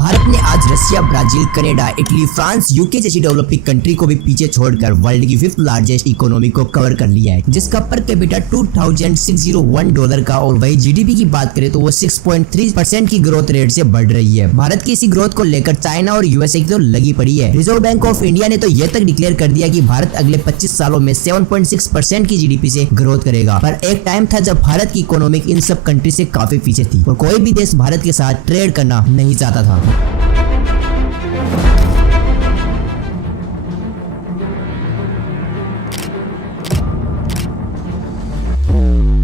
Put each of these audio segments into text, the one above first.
भारत ने आज Russia, Brazil, Canada, Italy, France, UK जैसी डेवलपिंग कंट्री को भी पीछे छोड़कर वर्ल्ड की 5th लार्जेस्ट इकोनॉमी को कवर कर लिया है, जिसका पर कैपिटा $2,601 का। और वही जीडीपी की बात करें तो वो 6.3% की ग्रोथ रेट से बढ़ रही है। भारत की इसी ग्रोथ को लेकर चाइना और यूएसए की तो लगी पड़ी है। रिजर्व बैंक ऑफ इंडिया ने तो यह तक डिक्लेयर कर दिया कि भारत अगले 25 सालों में 7.6% की जीडीपी से ग्रोथ करेगा। पर एक टाइम था जब भारत की इकोनॉमी इन सब कंट्री से काफी पीछे थी और कोई भी देश भारत के साथ ट्रेड करना नहीं चाहता था।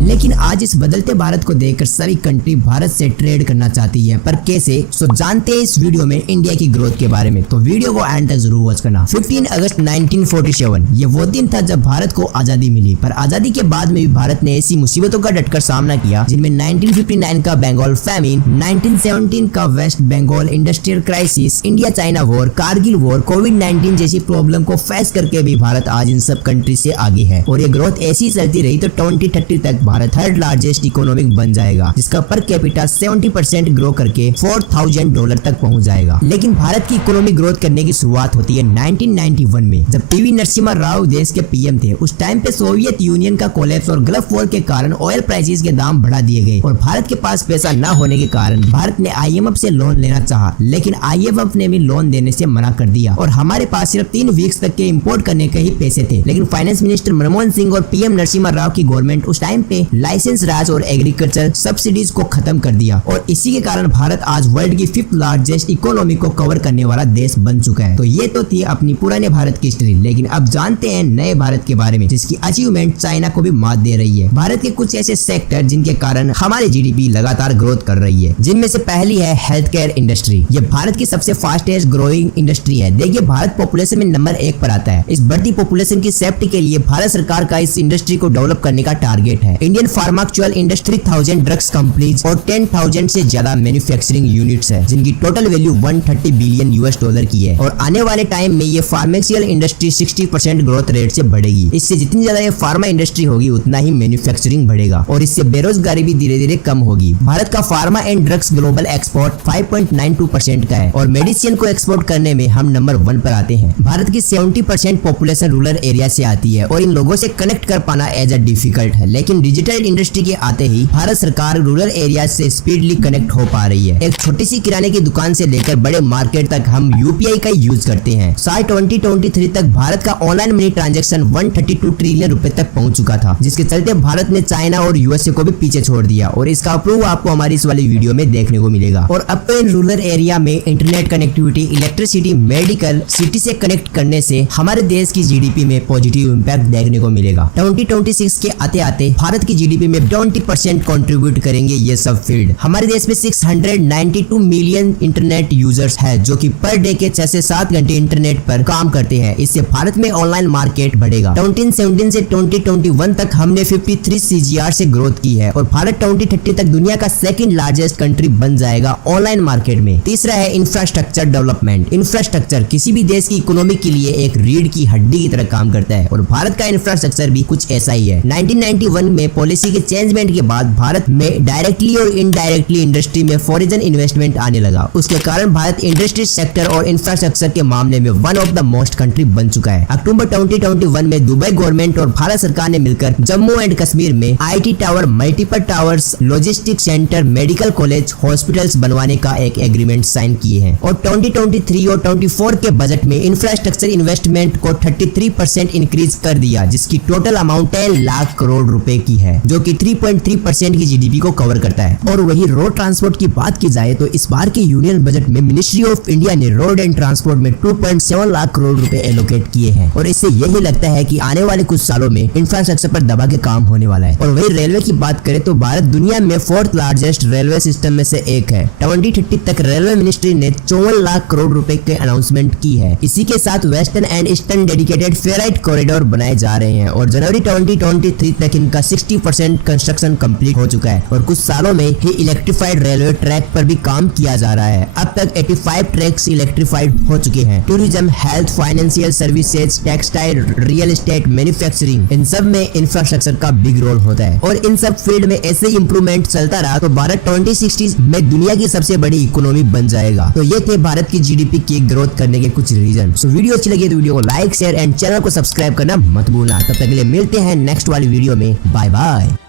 लेकिन आज इस बदलते भारत को देखकर सभी कंट्री भारत से ट्रेड करना चाहती है, पर कैसे? सो जानते हैं इस वीडियो में इंडिया की ग्रोथ के बारे में, तो वीडियो को एंड तक जरूर वॉच करना। 15 अगस्त 1947 ये वो दिन था जब भारत को आजादी मिली, पर आजादी के बाद में भी भारत ने ऐसी मुसीबतों का डटकर सामना किया जिनमें 1959 का बंगाल फैमिन, 1917 का west Bengal industrial crisis, India China war, Kargil war, कोविड-19 जैसी प्रॉब्लम को फेस करके भी भारत आज इन सब कंट्री से आगे है। और ये ग्रोथ ऐसी चलती रही तो 2030 तक भारत थर्ड लार्जेस्ट इकोनॉमिक बन जाएगा, जिसका पर कैपिटा 70% ग्रो करके $4,000 तक पहुंच जाएगा। लेकिन भारत की इकोनॉमिक ग्रोथ करने की शुरुआत होती है 1991 में, जब पीवी नरसिम्हा राव देश के पीएम थे। उस टाइम पे सोवियत यूनियन का कोलैप्स और गल्फ वॉर के कारण ऑयल प्राइसेस के दाम बढ़ा दिए गए और भारत के पास पैसा न होने के कारण भारत ने आईएमएफ से लोन लेना चाहा, लेकिन आईएमएफ ने भी लोन देने से मना कर दिया और हमारे पास सिर्फ 3 वीक्स तक के इंपोर्ट करने के ही पैसे थे। लेकिन फाइनेंस मिनिस्टर मनमोहन सिंह और पीएम नरसिम्हा राव की गवर्नमेंट उस टाइम पे लाइसेंस राज और एग्रीकल्चर सब्सिडीज को खत्म कर दिया और इसी के कारण भारत आज वर्ल्ड की 5th लार्जेस्ट इकोनॉमी को कवर करने वाला देश बन चुका है। तो ये तो थी अपनी पुराने भारत की हिस्ट्री, लेकिन अब जानते हैं नए भारत के बारे में, जिसकी अचीवमेंट चाइना को भी मात दे रही है। भारत के कुछ ऐसे सेक्टर जिनके कारण हमारी जीडीपी लगातार ग्रोथ कर रही है, जिनमें से पहली है हेल्थ केयर इंडस्ट्री। ये भारत की सबसे फास्टेस्ट ग्रोइंग इंडस्ट्री है। देखिए, भारत पॉपुलेशन में नंबर 1 पर आता है। इस बढ़ती पॉपुलेशन की सेफ्टी के लिए भारत सरकार का इस इंडस्ट्री को डेवलप करने का टारगेट है। इंडियन फार्माक्चुअल इंडस्ट्री 1000 ड्रग्स कंपनीज और 10,000 से ज्यादा मैन्युफैक्चरिंग यूनिट्स है, जिनकी टोटल वैल्यू $130 बिलियन की है। और आने वाले टाइम में ये फार्मेसियल इंडस्ट्री 60% ग्रोथ रेट से बढ़ेगी। इससे जितनी ज्यादा ये फार्मा इंडस्ट्री होगी उतना ही मैन्युफैक्चरिंग बढ़ेगा और इससे बेरोजगारी भी धीरे धीरे कम होगी। भारत का pharma and drugs global export 5.92% का है और मेडिसिन को एक्सपोर्ट करने में हम नंबर 1 पर आते हैं। भारत की 70% पॉपुलेशन रूरल एरिया से आती है और इन लोगों से कनेक्ट कर पाना एज अ डिफिकल्ट है, लेकिन डिजिटल इंडस्ट्री के आते ही भारत सरकार रूरल एरिया से स्पीडली कनेक्ट हो पा रही है। एक छोटी सी किराने की दुकान से लेकर बड़े मार्केट तक हम यूपीआई का यूज करते हैं। साल 2023 तक भारत का ऑनलाइन मनी ट्रांजैक्शन 132 ट्रिलियन रुपए तक पहुंच चुका था, जिसके चलते भारत ने चाइना और यूएसए को भी पीछे छोड़ दिया और इसका प्रूफ आपको हमारी इस वाली वीडियो में देखने को मिलेगा। और अब तो इन रूरल एरिया में internet connectivity, electricity, medical, city से कनेक्ट करने से हमारे देश की जीडीपी में पॉजिटिव इंपैक्ट देखने को मिलेगा। 2026 के आते आते भारत की जीडीपी में 20% कंट्रीब्यूट करेंगे ये सब फील्ड। हमारे देश में 692 मिलियन इंटरनेट यूजर्स है, जो कि पर डे के 6 से 7 घंटे इंटरनेट पर काम करते हैं। इससे भारत में ऑनलाइन मार्केट बढ़ेगा। 2017 से 2021 तक हमने 53 CAGR से ग्रोथ की है और भारत 2030 तक दुनिया का 2nd लार्जेस्ट कंट्री बन जाएगा ऑनलाइन मार्केट में। तीसरा है इंफ्रास्ट्रक्चर डेवलपमेंट। इंफ्रास्ट्रक्चर किसी भी देश की इकोनॉमी के लिए एक रीढ़ की हड्डी की तरह काम करता है और भारत का इंफ्रास्ट्रक्चर भी कुछ ऐसा ही है। 1991 में पॉलिसी के चेंजमेंट के बाद भारत में डायरेक्टली और इनडायरेक्टली इंडस्ट्री में फॉरेन इन्वेस्टमेंट आने लगा। उसके कारण भारत इंडस्ट्री सेक्टर और इंफ्रास्ट्रक्चर के मामले में one of the most country बन चुका है। अक्टूबर 2021 में दुबई गवर्नमेंट और भारत सरकार ने मिलकर जम्मू एंड कश्मीर में IT tower, multiple towers, logistic centre, medical college, hospitals बनवाने का एक एग्रीमेंट साइन किए हैं और 2023 और 24 के बजट में इंफ्रास्ट्रक्चर इन्वेस्टमेंट को 33% इंक्रीज कर दिया, जिसकी टोटल अमाउंट 10 लाख करोड़ रुपए की है, जो कि 3.3% की जीडीपी को कवर करता है। और वही रोड ट्रांसपोर्ट की बात की जाए तो इस बार के यूनियन बजट में मिनिस्ट्री ऑफ इंडिया ने रोड एंड ट्रांसपोर्ट में 2.7 लाख करोड़ रुपए एलोकेट किए हैं और इससे यही लगता है कि आने वाले कुछ सालों में इंफ्रास्ट्रक्चर पर दबा के काम होने वाला है। और वही रेलवे की बात करें तो भारत दुनिया में 4th लार्जेस्ट रेलवे सिस्टम में से एक है। 2030 तक रेलवे मिनिस्ट्री ने 54 लाख करोड़ रुपए के अनाउंसमेंट की है। इसी के साथ western and eastern dedicated ferrite corridor बनाए जा रहे हैं और जनवरी 2023 तक इनका 60 60% कंस्ट्रक्शन कंप्लीट हो चुका है और कुछ सालों में ही इलेक्ट्रिफाइड रेलवे ट्रैक पर भी काम किया जा रहा है। अब तक 85 ट्रैक्स इलेक्ट्रिफाइड हो चुके हैं। Tourism, health, financial services, textile, real estate, manufacturing, इन सब में इंफ्रास्ट्रक्चर का बिग रोल होता है और इन सब फील्ड में ऐसे इंप्रूवमेंट चलता रहा तो भारत 2060 में दुनिया की सबसे बड़ी इकोनॉमी बन जाएगा। तो ये थे भारत की जीडीपी की ग्रोथ करने के कुछ रीजन। सो वीडियो अच्छी लगी तो वीडियो को लाइक, शेयर एंड चैनल को सब्सक्राइब करना मत भूलना। तब तक के लिए मिलते हैं नेक्स्ट वाली वीडियो में। Bye bye.